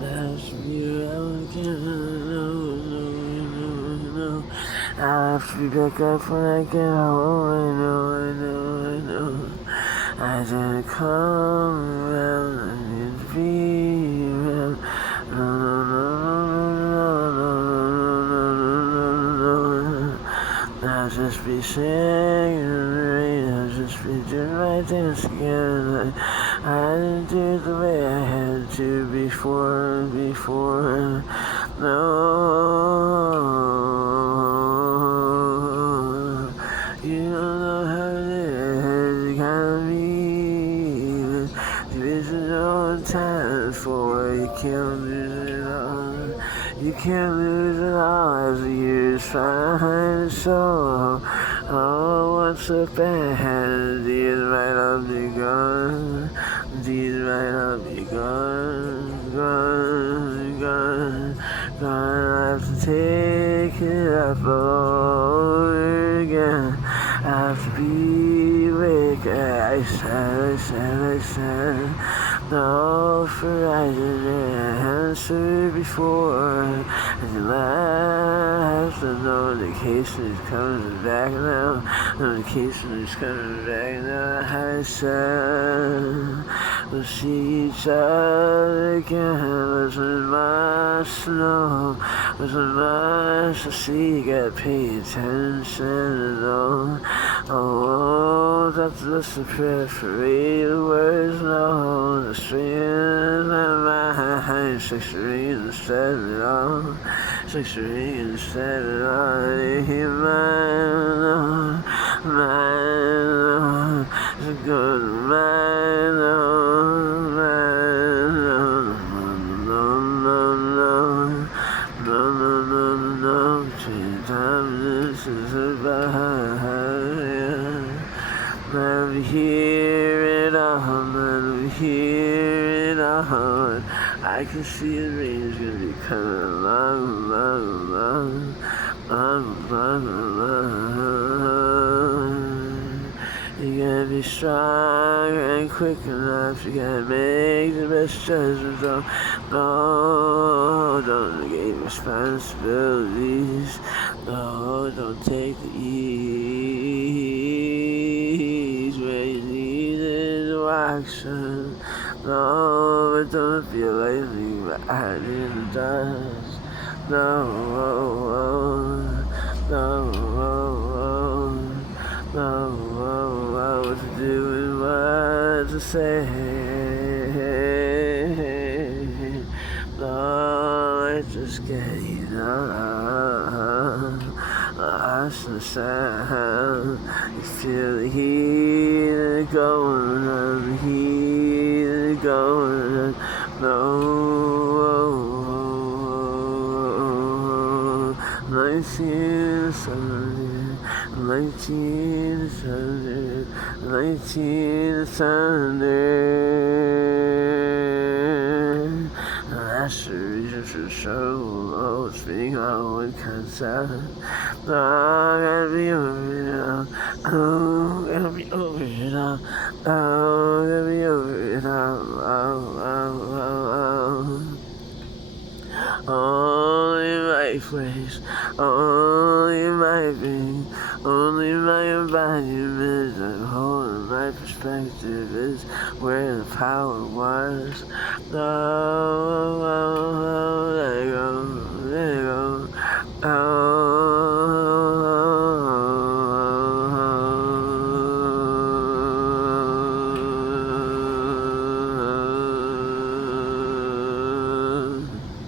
That's you, I can't know. I have to be back up when I get home. I know. I didn't come around, I need to be around. No. I'll just be singing in the rain, I'll just be doing my things again. I didn't do it the way I had to before. No, you don't know how it is, you gotta be. This is all the time for you can't lose it all. You can't lose it all as the years find so. Oh, what's up ahead? These might all be gone. These might all be gone. Gonna have to take it up all over again. I have to be awake. I said. No, for I didn't answer before. And the last, the notification is coming back now. Notification is coming back now. I said, we'll see each other again. Wasn't much to know. Wasn't much to see. Gotta pay attention at all. Oh, that's just a prayer for real words. No, the strings of my mind. 6 rings instead of it all. 6 rings instead of it all. Hear mine, it's a good mine, no. Between time this is about. Let me hear it all, let me hear it all. I can see the rain's gonna be coming along. You gotta be strong and quick enough. You gotta make the best judgments. No, don't negate responsibilities. No, don't take the ease where you needed action. No, but don't feel like leaving behind in the dust. No, what to do and what to say. No, it's just getting lost in the sound. You feel the heat going on, the heat going on. No, 19 Sunday. That's the reason for the struggle. Oh, it's being all one kind of sound. No, I gotta be over it now. Oh, gotta be over it now. Oh, gotta be over it now. Only my place, only my being, only my embodiment and holding my perspective is where the power was. No,